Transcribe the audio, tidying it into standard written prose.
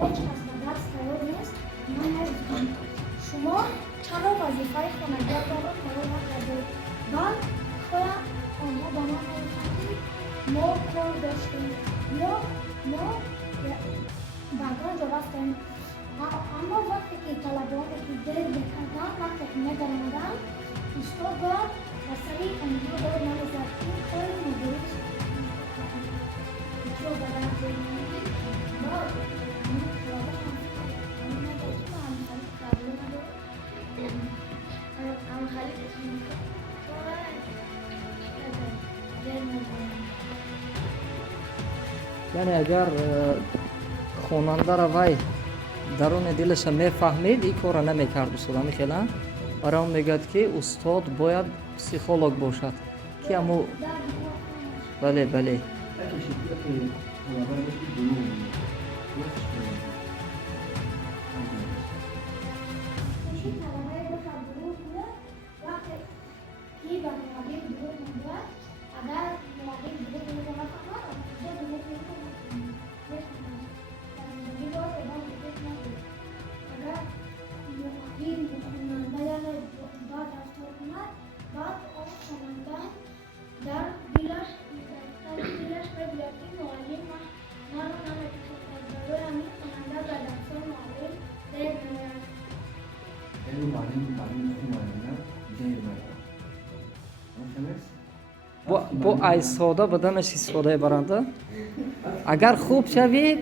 هیچ کس به درس تیار نیست. من نگفتم شما چرا وظیفه خانگار را تیار نکردید؟ بعد شاید آنها به من میگفتند که ما کار داشتیم یا ما بعدا جا رفتیم. اما وقتی که طلبانی که دیر بکردن وقتی که نگرمدن استاد باید و سریع آنها باید نمیزد این خیلی ندرست چرا به درد نمیدید باید این خیابه هم نگفتیم هم خیلی قبله ندارد هم خیلی کشیم یعنی اگر خواننده را وی درون دلش میفهمید این کار را نمیکرد استاد میخیلن برای اون میگد که استاد باید پسیخولوگ باشد که امو بله بله با ایستاده بدنش استفاده برنده اگر خوب شوید